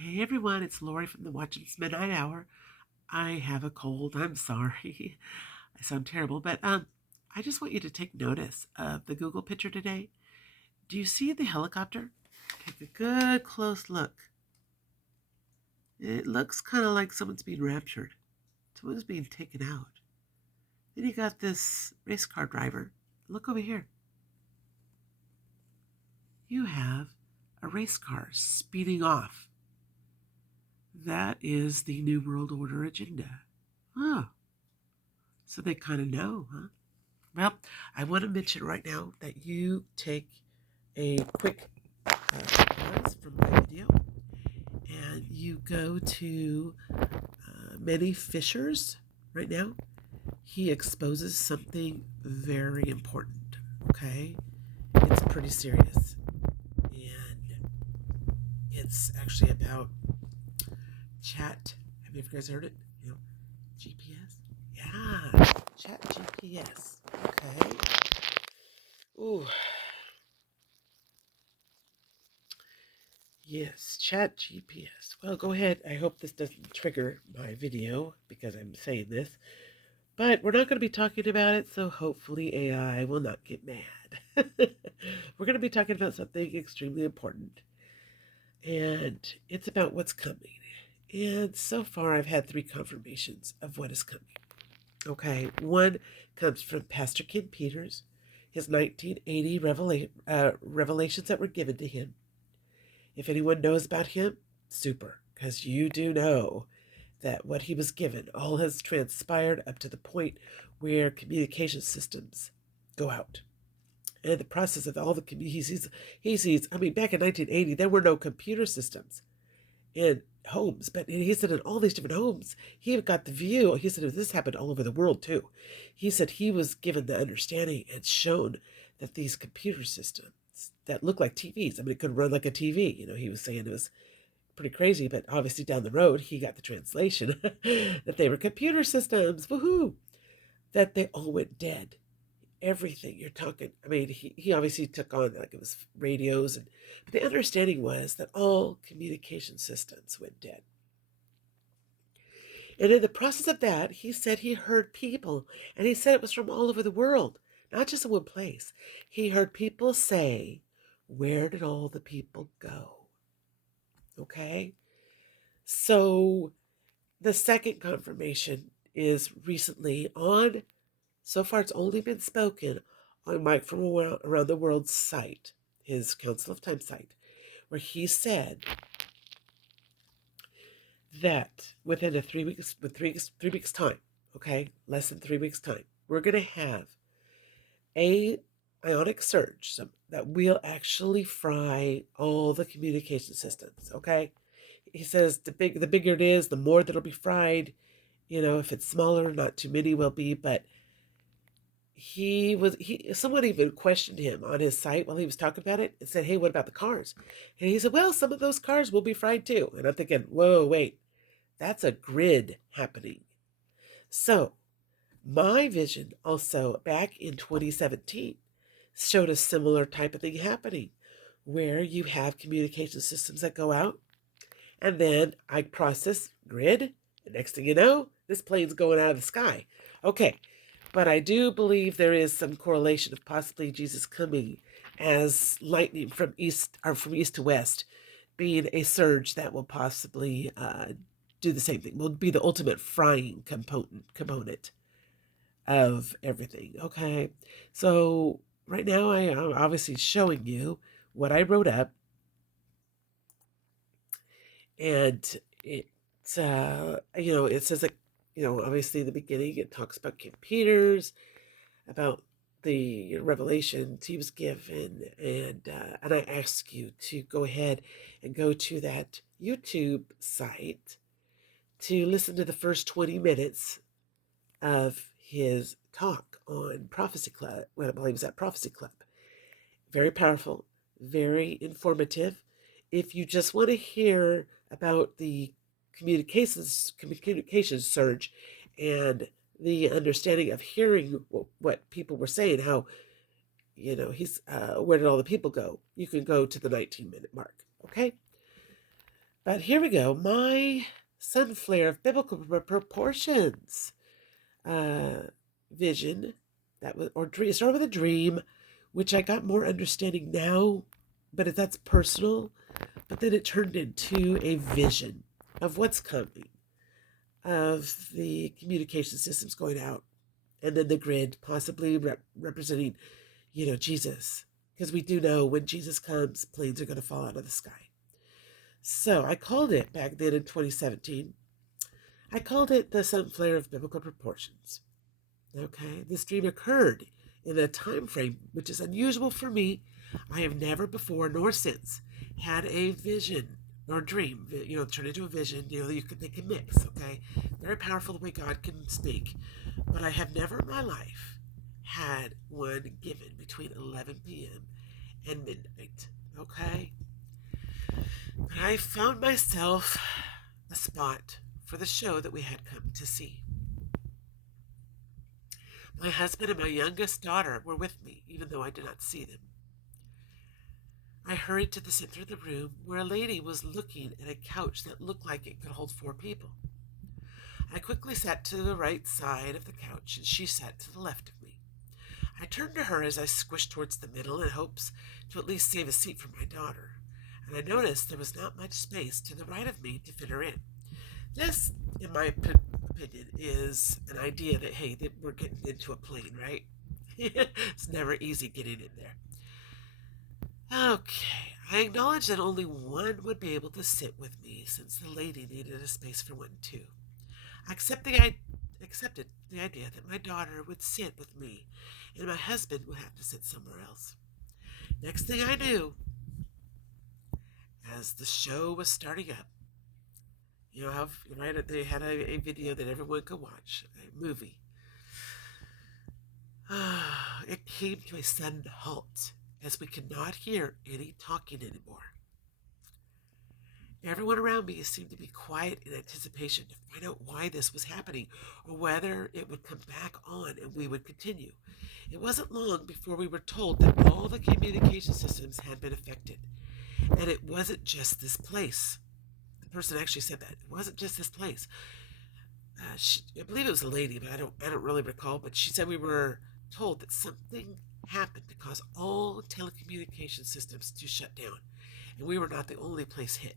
Hey everyone, it's Lori from the Watchman's Midnight Hour. I have a cold. I'm sorry. I sound terrible, but I just want you to take notice of the Google picture today. Do you see the helicopter? Take a good close look. It looks kind of like someone's being raptured. Someone's being taken out. Then you got this race car driver. Look over here. You have a race car speeding off. That is the New World Order agenda. Oh, so they kind of know, huh? Well, I want to mention right now that you take a quick pause from my video and you go to Manny Fisher's right now. He exposes something very important, okay? It's pretty serious. And it's actually about chat. Have you guys heard it? You know, GPS? Yeah, chat GPS. Okay. Ooh. Yes, chat GPS. Well, go ahead. I hope this doesn't trigger my video because I'm saying this. But we're not going to be talking about it, so hopefully AI will not get mad. We're going to be talking about something extremely important. And it's about what's coming. And so far, I've had 3 confirmations of what is coming. Okay, one comes from Pastor Ken Peters, his 1980 revelations that were given to him. If anyone knows about him, super, because you do know that what he was given all has transpired up to the point where communication systems go out. And in the process of all the he sees, I mean, back in 1980, there were no computer systems in homes, but he said in all these different homes, he got the view. He said this happened all over the world too. He said he was given the understanding and shown that these computer systems that look like TVs, I mean, it could run like a TV. You know, he was saying it was pretty crazy, but obviously down the road, he got the translation that they were computer systems. Woohoo! That they all went dead. Everything you're talking, I mean, he obviously took on like it was radios, but the understanding was that all communication systems went dead. And in the process of that, he said he heard people, and he said it was from all over the world, not just in one place. He heard people say, "Where did all the people go?" Okay? So the second confirmation is recently on, so far it's only been spoken on Mike from Around the World site, his Council of Time site, where he said that within a 3 weeks time, okay, less than 3 weeks time, we're going to have a ionic surge that will actually fry all the communication systems, okay? He says the bigger it is, the more that'll be fried. You know, if it's smaller, not too many will be, but someone even questioned him on his site while he was talking about it and said, "Hey, what about the cars?" And he said, "Well, some of those cars will be fried too." And I'm thinking, whoa, wait, that's a grid happening. So my vision also back in 2017 showed a similar type of thing happening where you have communication systems that go out and then I process grid. The next thing you know, this plane's going out of the sky. Okay, but I do believe there is some correlation of possibly Jesus coming as lightning from east to west, being a surge that will possibly do the same thing. Will be the ultimate frying component of everything. Okay, so right now I am obviously showing you what I wrote up, and it it says that obviously in the beginning it talks about King Peters, about the revelations he was given, and I ask you to go ahead and go to that YouTube site to listen to the first 20 minutes of his talk on Prophecy Club, when he was at Prophecy Club. Very powerful, very informative. If you just want to hear about the communications surge and the understanding of hearing what people were saying, how he's where did all the people go? You can go to the 19-minute mark, okay? But here we go. My sun flare of biblical proportions vision that was or dream. It started with a dream, which I got more understanding now, but that's personal. But then it turned into a vision of what's coming, of the communication systems going out, and then the grid possibly representing, Jesus, because we do know when Jesus comes, planes are going to fall out of the sky. So I called it back then in 2017. I called it the sun flare of biblical proportions. Okay, this dream occurred in a time frame which is unusual for me. I have never before nor since had a vision or dream, turn into a vision. They can mix. Okay, very powerful the way God can speak, but I have never in my life had one given between 11 p.m. and midnight. Okay, but I found myself a spot for the show that we had come to see. My husband and my youngest daughter were with me, even though I did not see them. I hurried to the center of the room where a lady was looking at a couch that looked like it could hold 4 people. I quickly sat to the right side of the couch, and she sat to the left of me. I turned to her as I squished towards the middle in hopes to at least save a seat for my daughter, and I noticed there was not much space to the right of me to fit her in. This, in my opinion, is an idea that, hey, that we're getting into a plane, right? It's never easy getting in there. Okay, I acknowledged that only one would be able to sit with me since the lady needed a space for one too. I accepted the idea that my daughter would sit with me and my husband would have to sit somewhere else. Next thing I knew, as the show was starting up, they had a video that everyone could watch, a movie. It came to a sudden halt as we could not hear any talking anymore. Everyone around me seemed to be quiet in anticipation to find out why this was happening or whether it would come back on and we would continue. It wasn't long before we were told that all the communication systems had been affected. And it wasn't just this place. The person actually said that. It wasn't just this place. I believe it was a lady, but I don't really recall. But she said we were told that something happened to cause all telecommunication systems to shut down. And we were not the only place hit.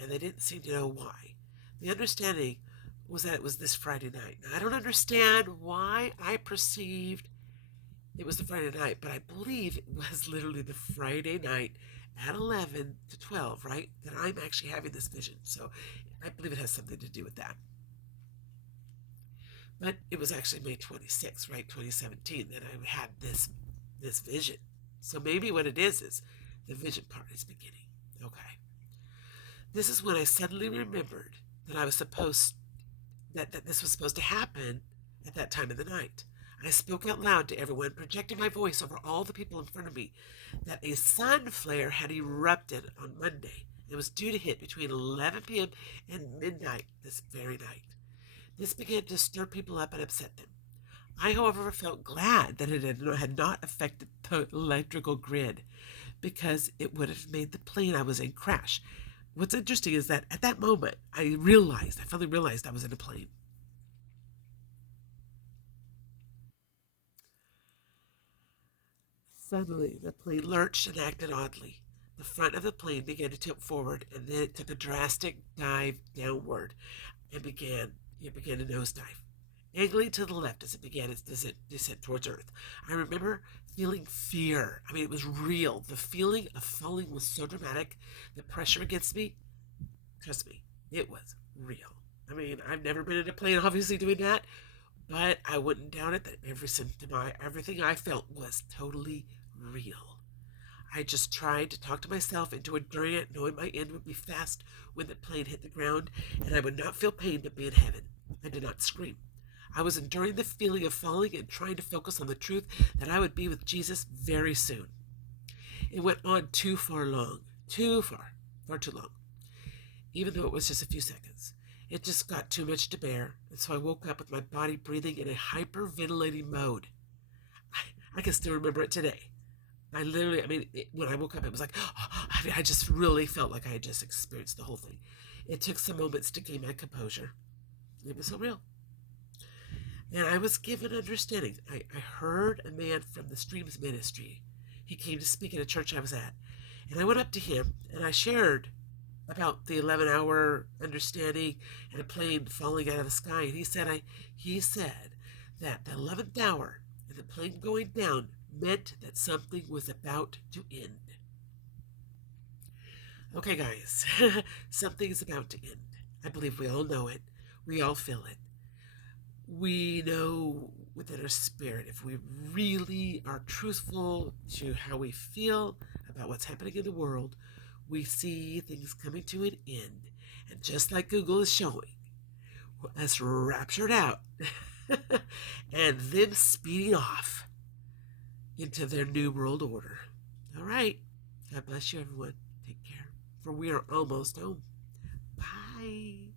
And they didn't seem to know why. The understanding was that it was this Friday night. Now, I don't understand why I perceived it was the Friday night, but I believe it was literally the Friday night at 11 to 12, right, that I'm actually having this vision. So I believe it has something to do with that. But it was actually May 26th, right, 2017, that I had this vision. So maybe what it is the vision part is beginning. Okay. This is when I suddenly remembered that that this was supposed to happen at that time of the night. I spoke out loud to everyone, projecting my voice over all the people in front of me, that a sun flare had erupted on Monday. It was due to hit between 11 p.m. and midnight this very night. This began to stir people up and upset them. I, however, felt glad that it had not affected the electrical grid, because it would have made the plane I was in crash. What's interesting is that at that moment, I finally realized I was in a plane. Suddenly, the plane lurched and acted oddly. The front of the plane began to tilt forward, and then it took a drastic dive downward and began to nosedive, angling to the left as it began its descent towards Earth. I remember feeling fear. I mean, it was real. The feeling of falling was so dramatic. The pressure against me, trust me, it was real. I mean, I've never been in a plane, obviously, doing that, but I wouldn't doubt it that everything I felt was totally real. I just tried to talk to myself into enduring it, knowing my end would be fast when the plane hit the ground, and I would not feel pain but be in heaven. I did not scream. I was enduring the feeling of falling and trying to focus on the truth that I would be with Jesus very soon. It went on far too long, even though it was just a few seconds. It just got too much to bear, and so I woke up with my body breathing in a hyperventilating mode. I can still remember it today. When I woke up, it was like, I mean, I just really felt like I had just experienced the whole thing. It took some moments to gain my composure. It was so real. And I was given understanding. I heard a man from the Streams Ministry. He came to speak at a church I was at. And I went up to him and I shared about the 11-hour understanding and a plane falling out of the sky. And he said that the 11th hour and the plane going down meant that something was about to end. Okay, guys, something is about to end. I believe we all know it. We all feel it. We know within our spirit, if we really are truthful to how we feel about what's happening in the world, we see things coming to an end. And just like Google is showing, us raptured out and then speeding off into their new world order. All right. God bless you, everyone. Take care. For we are almost home. Bye.